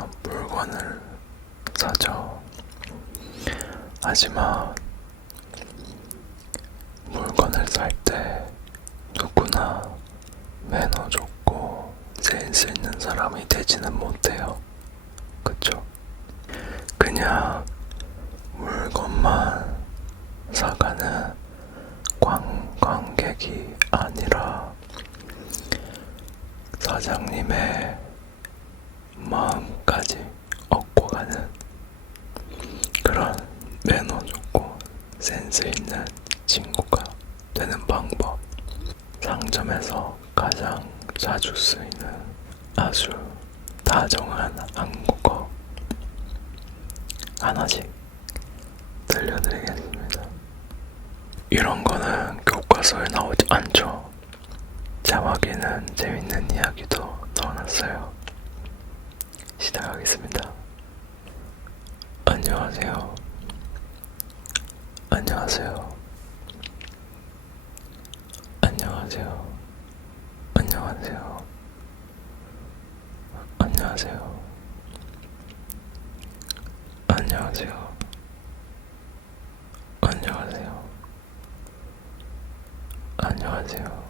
누구나 물건을 사죠. 하지만 물건을 살 때 누구나 매너 좋고 센스 있는 사람이 되지는 못해요. 그쵸? 그냥 물건만 사가는 관광객이 아니라 사장님의 마음까지 얻고 가는 그런 매너 좋고 센스 있는 친구가 되는 방법. 상점에서 가장 자주 쓰이는 아주 다정한 한국어 하나씩 들려드리겠습니다. 이런 거는 교과서에 나오지 않죠. 자막에는 재밌는 이야기도 넣어놨어요. 시작하겠습니다. 안녕하세요. 안녕하세요. 안녕하세요. 안녕하세요. 안녕하세요. 안녕하세요. 안녕하세요. 안녕하세요.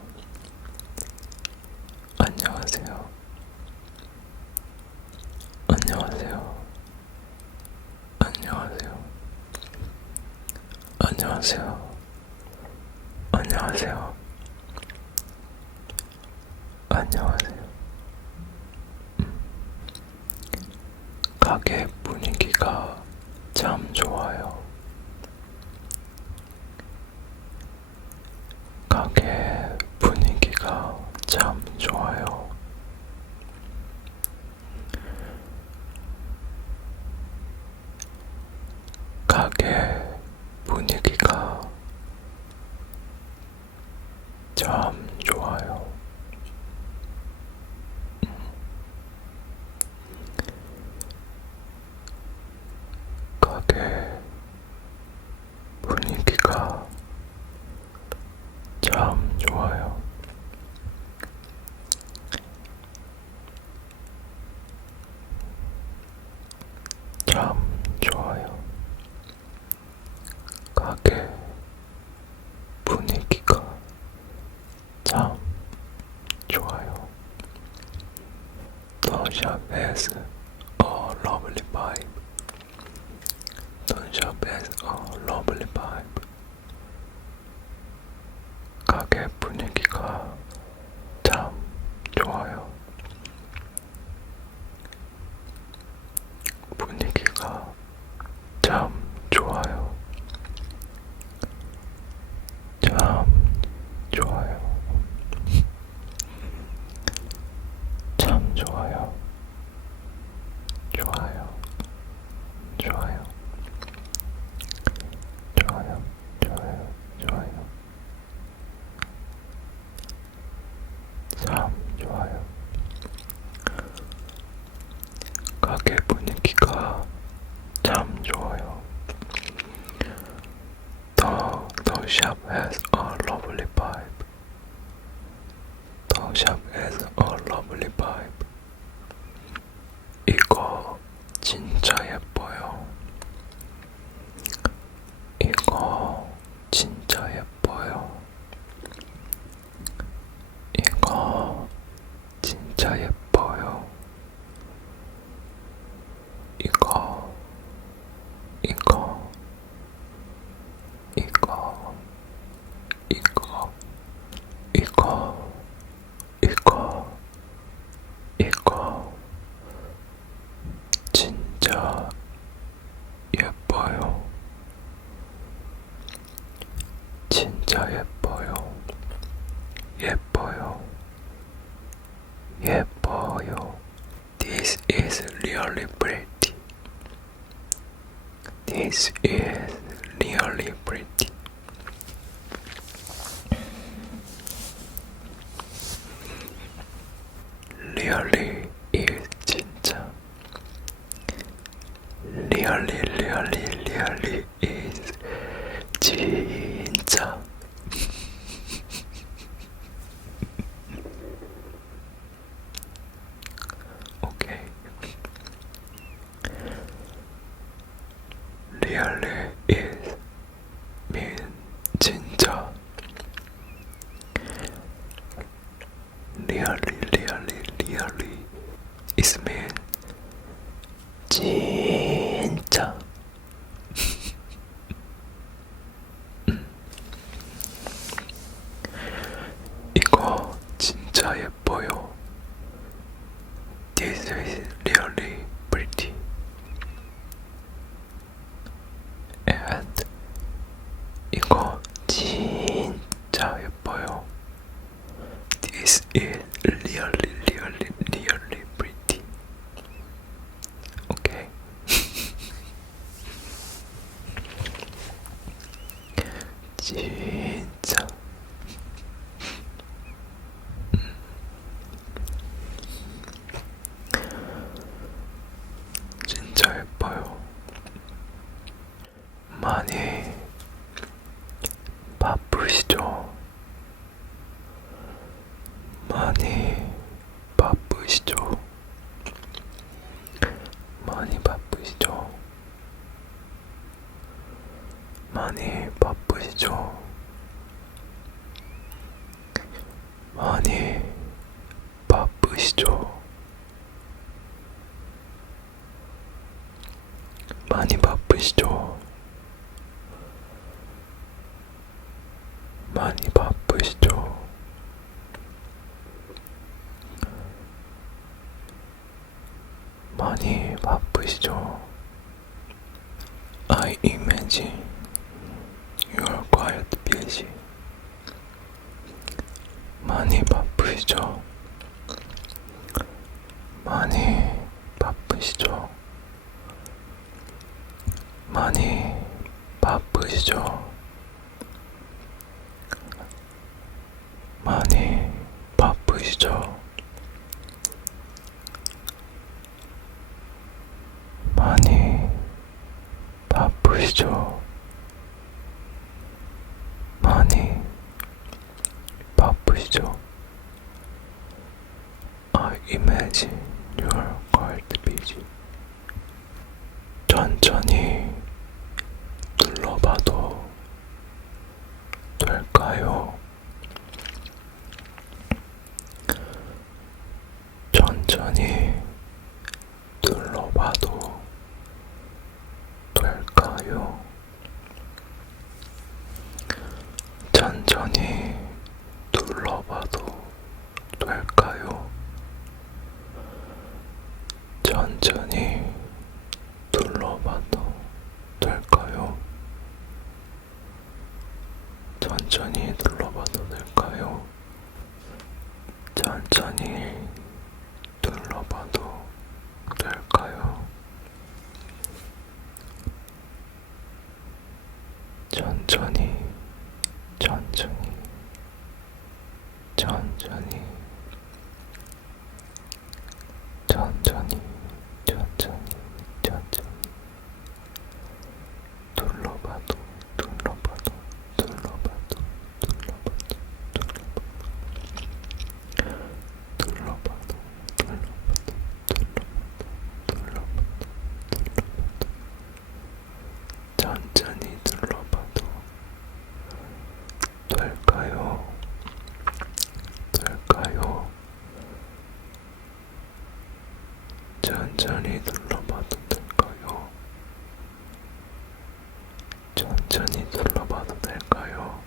안녕하세요. 안녕하세요. 안녕하세요. 안녕하세요. 안녕하세요. 안녕하세요. 가게 분위기가 참 좋아요. 가게 분위기가 참 좋아요. 가게 분위기가 참 좋아요. 가게 분위기가 참 좋아요. 참 좋아요. 가게 분위기가 참 좋아요. The shop has a lovely vibe. The shop has a lovely vibe. 가게 분위기가 참 좋아요. 분위기가 참 좋아요. 참 좋아요. 참 좋아요. 좋아요. 좋아요. 좋아요. 좋아요. 좋아요. 참 좋아요. 가게 분위기가 참 좋아요. The shop has a lovely vibe. The shop has a lovely vibe. 이거 진짜 예뻐요. 이거 진짜 예뻐요. 이거 진짜 예뻐요. 이거 이거 이거 이거 이거 이거 이거 진짜 예뻐요. 진짜 예뻐요. 예뻐요. 예뻐요. This is really pretty. This is really pretty. Really is 진짜. Really is 진짜. 오케이. 이거 진짜 예뻐요. This is really pretty. Okay. 진짜 진짜 예뻐요. 많이 바쁘시죠? 많이 바쁘시죠? 많이 바쁘시죠? 많이 바쁘시죠? 많이 바쁘시죠? 많이 바쁘시죠? 많이 바쁘시죠? 많이 바쁘시죠? I imagine you are quite busy. 많이 바쁘시죠? 많이 바쁘시죠? 많이 바쁘시죠? 많이 바쁘시죠? 많이 바쁘시죠? 많이 바쁘시죠? I imagine you're quite busy. 천천히 눌러봐도 될까요? 천천히 눌러봐도 될까요? 천천히 눌러봐도 될까요? 천천히 눌러봐도 될까요? 천천히 눌러봐도 될까요? 천천히 눌러봐도 될까요? 천천히, 천천히, 천천히, 천천히, 천천히, 천천히 눌러봐도, 눌러봐도, 눌러봐도, 눌러봐도, 눌러봐도, 눌러봐도, 눌러봐도, 천천히 눌러봐도 될까요? 될까요? 천천히 눌러봐도 될까요? 천천히 눌러봐도 될까요?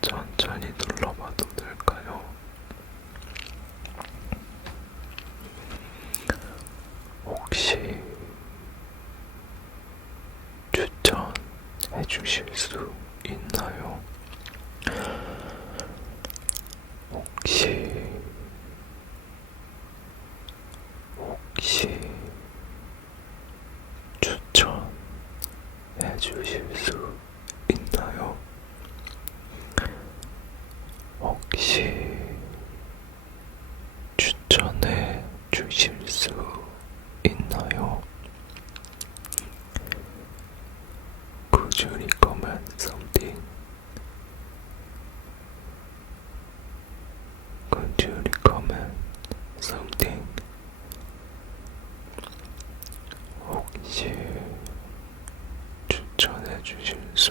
천천히 눌러봐도 될까요? 혹시 추천해 주실 수 있나요? 혹시 추천해 주실 수 있나요? 혹시 추천해 주실 수 있나요? Could you recommend something? Could you recommend something? 혹시 추천해 주실 수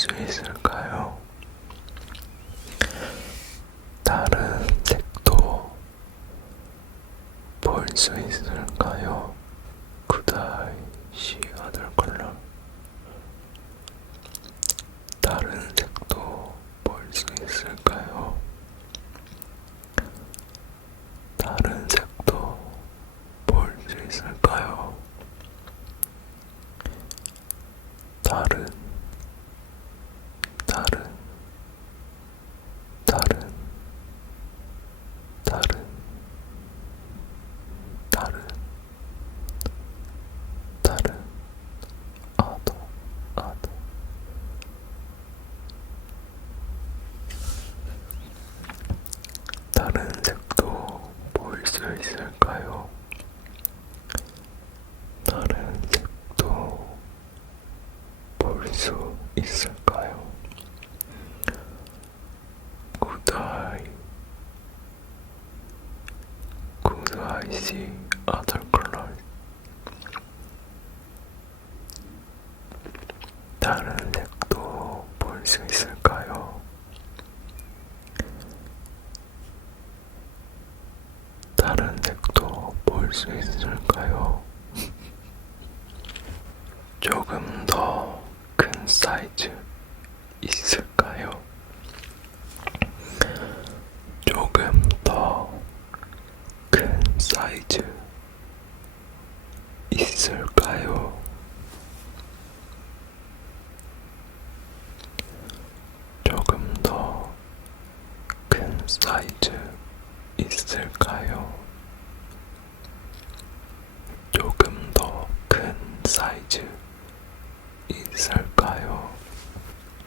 수 있을까요? 다른 색도 볼 수 있을까요? Could I see other color? 다른 색도 볼 수 있을까요? 다른 색도 볼 수 있을까요? 다른, 다른, 다른, 다른, 다른, 다른, other, other. 다른 색도 볼 수 있을까요? 다른 색도 볼 수 있을까요? Could I see other colors? 다른 색도 볼 수 있을까요? 다른 색도 볼 수 있을까요? 조금 더 큰 사이즈 있을까요? 조금 더 큰 사이즈 있을까요? 조금 더 큰 사이즈 있을까요? 조금 더 큰 사이즈 있을까요?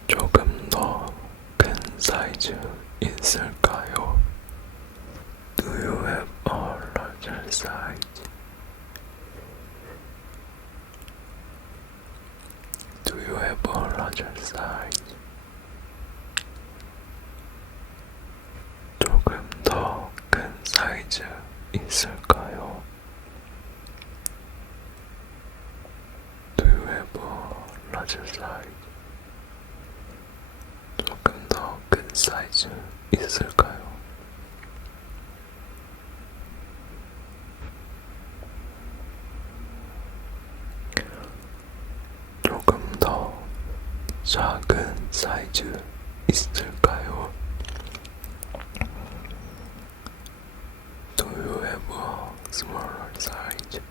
조금 더 큰 사이즈 있을까요? Do you have a larger size? Do you have a larger size? 조금 더 큰 사이즈 있을까요? Do you have a larger size? 조금 더 큰 사이즈 있을까요? 조금 더 작은 사이즈 있을까요? Do you have a smaller size?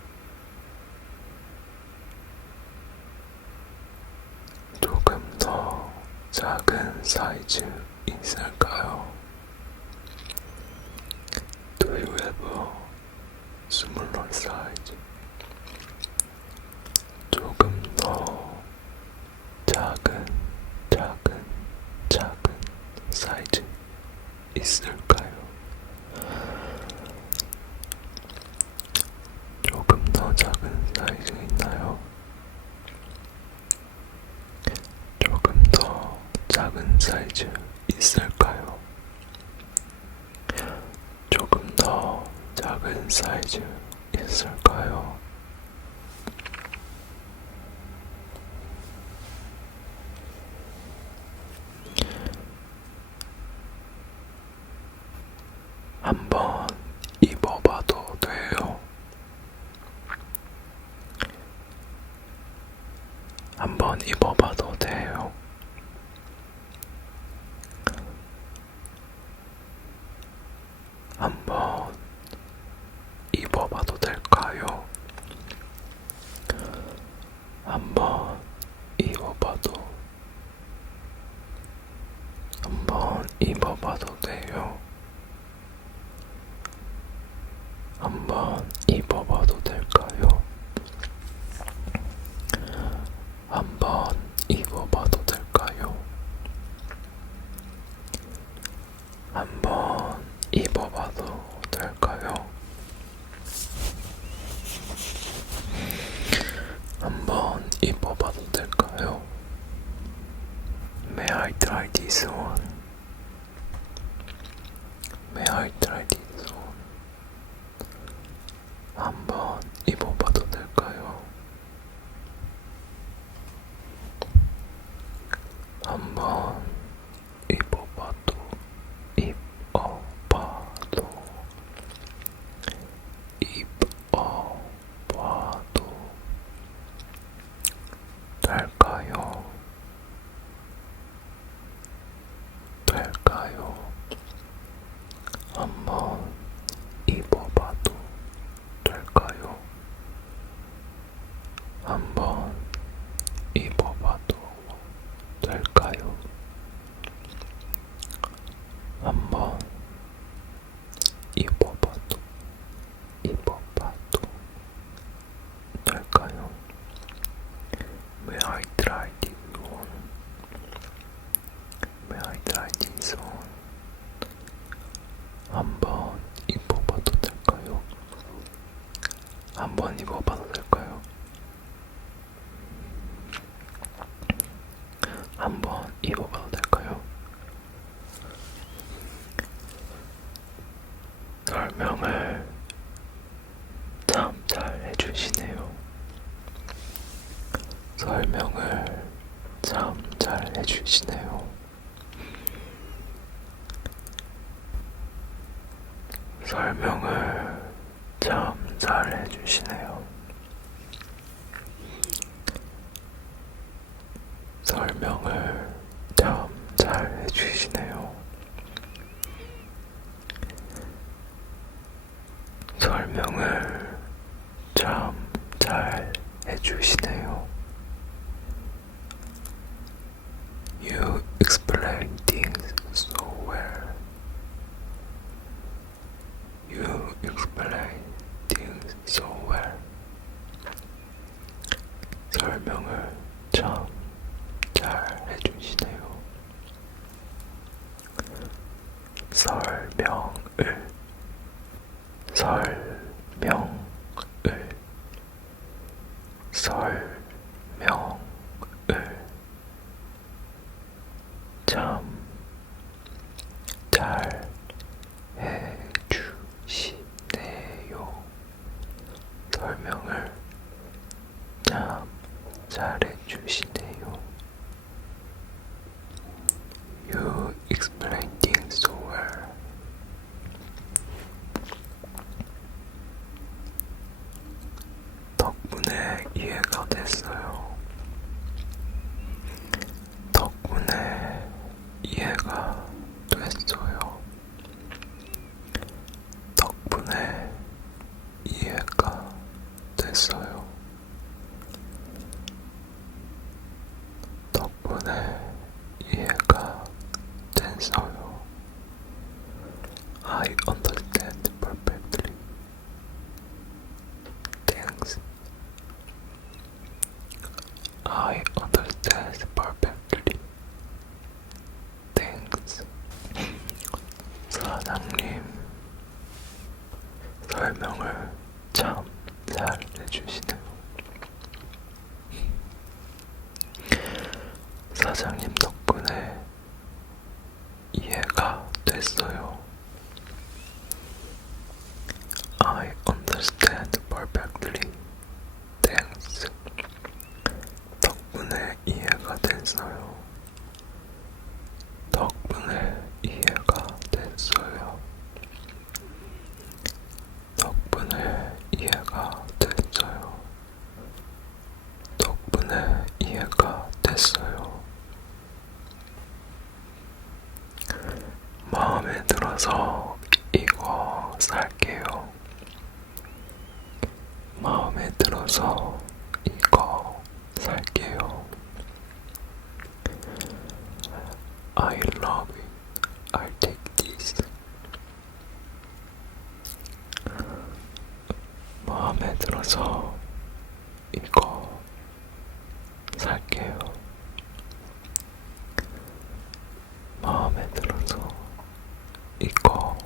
조금 더 작은 사이즈 있을까요? Do you have a smaller size? 조금 더 작은 사이즈 있을까요? 조금 더 작은 사이즈 있나요? 조금 더 작은 사이즈 있을까요? 조금 더 작은 사이즈 있을까요? 한번 입어봐도 돼요? 한번 입어봐도 돼요? 한번 입어봐도 될까요? 한번 입어봐도 돼요? 한번 입어봐도 될까요? 한번 입어봐도 될까요? 한번 입어봐도 될까요? 한번 입어봐도 될까요? May I try this one? May I try this one? 한번 입어봐도 될까요? 한번 입어봐도 입어봐도 입어봐도 될까요? 될까요? 한번 입어봐도 될까요? 한번 입어봐도 될까요? 한번 입어봐도 될까요? May I try this on? May I try this on? 한번 입어봐도 될까요? 한번 입어봐도 될까요? 한번 입어봐도 될까요? 설명을 참 잘 해주시네요. 설명을 참 잘 해주시네요. 설명을 참 잘 해주시네요. 설명을 참 잘 해주시네요. 설명을 참 잘 해주시네요. You explain things so well. You explain things so well. 설명을 참 잘 해주시네요. 설명을 참 잘 해주시네요. 설명을 참 잘해주시네요. You explain things so well. 덕분에 이해가 됐어요. 덕분에 이해가 됐어요. 덕분에 이해가 됐어요. 덕분에 이해가 됐어요. I understand perfectly. Thanks. I understand perfectly. Thanks. 사장님, 설명을 참 잘 해주시네요. 사장님 덕분에 이해가 됐어요. I understand perfectly. Thanks. 덕분에 이해가 됐어요. 덕분에 이해가 됐어요. 덕분에 이해가 됐어요. 덕분에 이해가 됐어요. 마음에 들어서 이거 살게요. 마음에 들어서 이거 살게요. I love it. I'll take this. 마음에 들어서 이거 살게요. 마음에 들어서 이거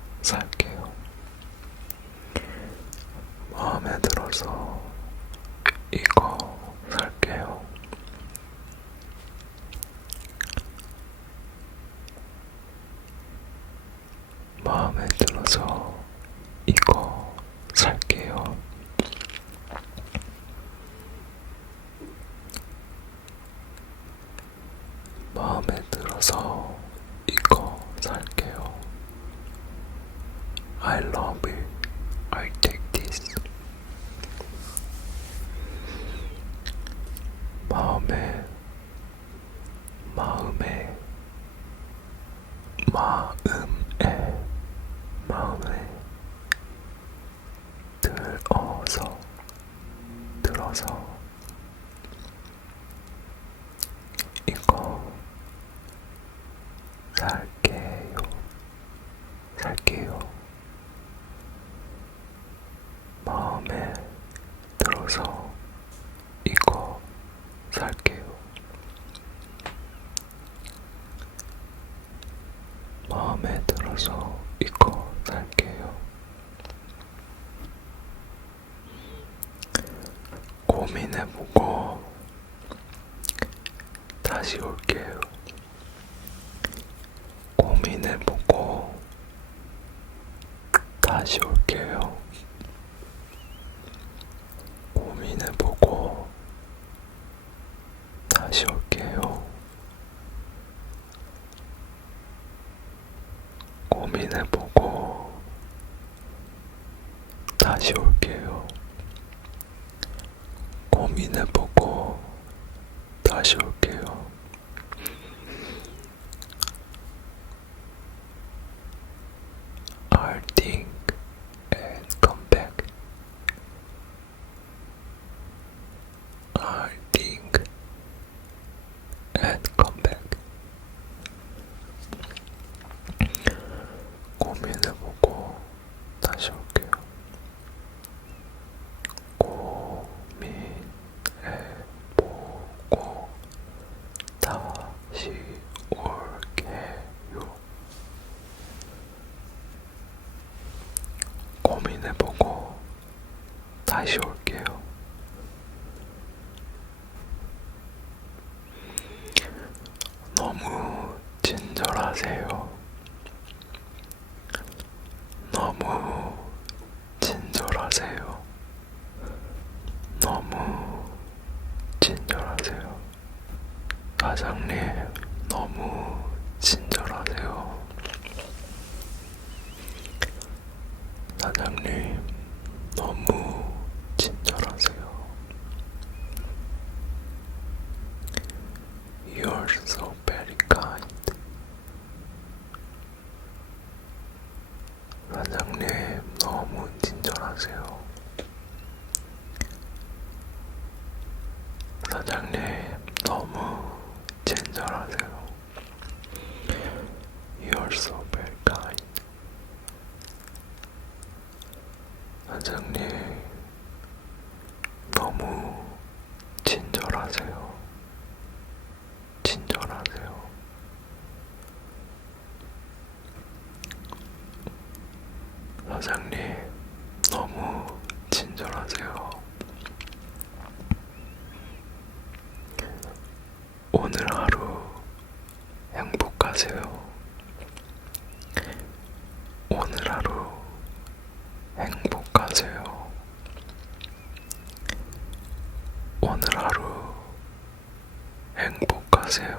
마음에 들어서 이거 살게요. I love it. I take this. 마음에 들어서 이거 살게요. 마음에 들어서 이거 살게요. 마음에 들어서 이거 살게요. 고민해보고 다시 올게요. 고민해보고 다시 올게요. 고민해보고 다시 올게요. 고민해보고 다시 올게요. 고민해보고 다시 올게요. I'll think and come back. I'll think and come back. 고민해보고 다시 올게요. 고민해보고 다시 올게요. 고민해보고 다시 올게요. 너무 친절하세요. 너무 친절하세요. 너무 친절하세요. 사장님, 너무 친절하세요. 사장님, 너무 친절하세요. You're so very kind. 사장님, 너무 친절하세요. 사장님, 너무 친절하세요. You're so very kind. 사장님, 너무 친절하세요. 친절하세요. 사장님, 너무 친절하세요. 오늘 하루 행복하세요. 오늘 하루 행복하세요. 오늘 하루 행복하세요.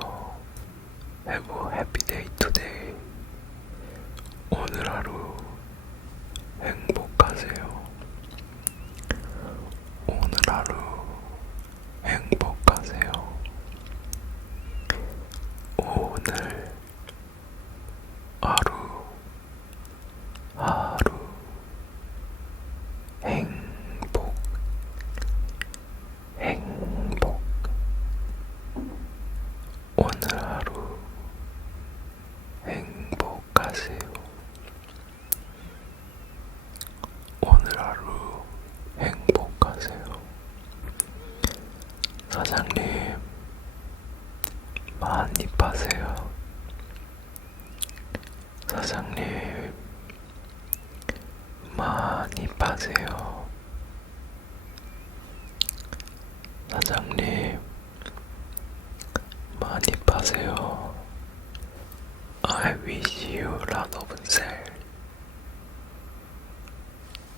Have a happy day today. 오늘 하루 행복하세요. 오늘 하루 행복하세요. 오늘 하루 행복 오늘 하루 행복하세요. 오늘 하루 행복하세요. 사장님, 많이 파세요. 사장님, 많이 파세요. 사장님, 많이 파세요. I wish you a lot of sale.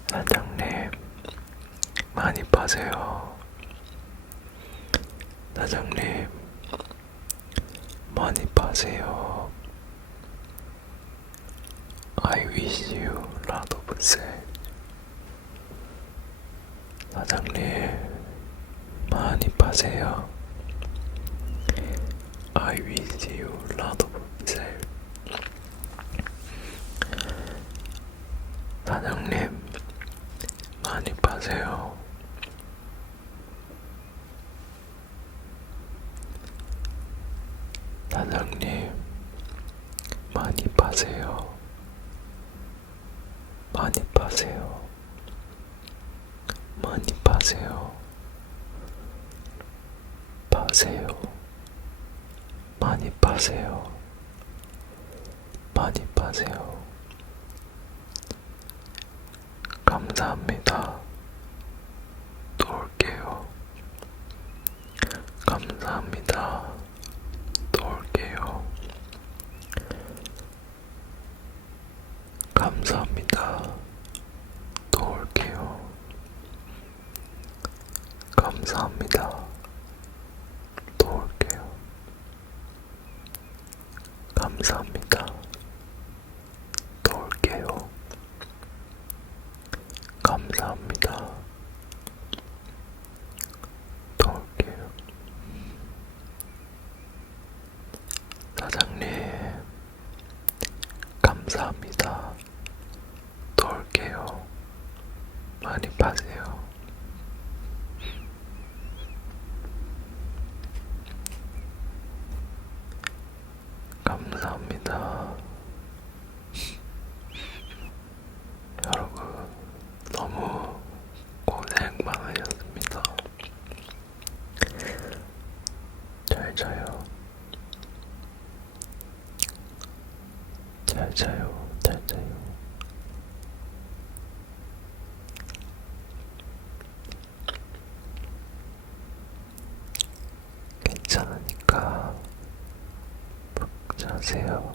사장님, 많이 파세요. 사장님, 많이 많이 파세요. I wish you lot of sales. 사장님, 많이 파세요. I wish you lot of sales. 사장님, 많이 파세요. 사장님, 많이 파세요. 많이 파세요. 많이 파세요. 파세요. 많이 파세요. 많이 파세요. 감사합니다. 또 올게요. 감사합니다. 또 올게요. 감사합니다. 또 올게요. 감사합니다. 또 올게요. 감사합니다. 또 올게요. 감사합니다. 또 올게요. 사장님, 감사합니다. 또 올게요. 많이 파세요. 감사합니다. 여러분, 너무 고생 많으셨습니다. 잘 자요. 잘 자요. 잘 자요. 괜찮으니까 푹 자세요.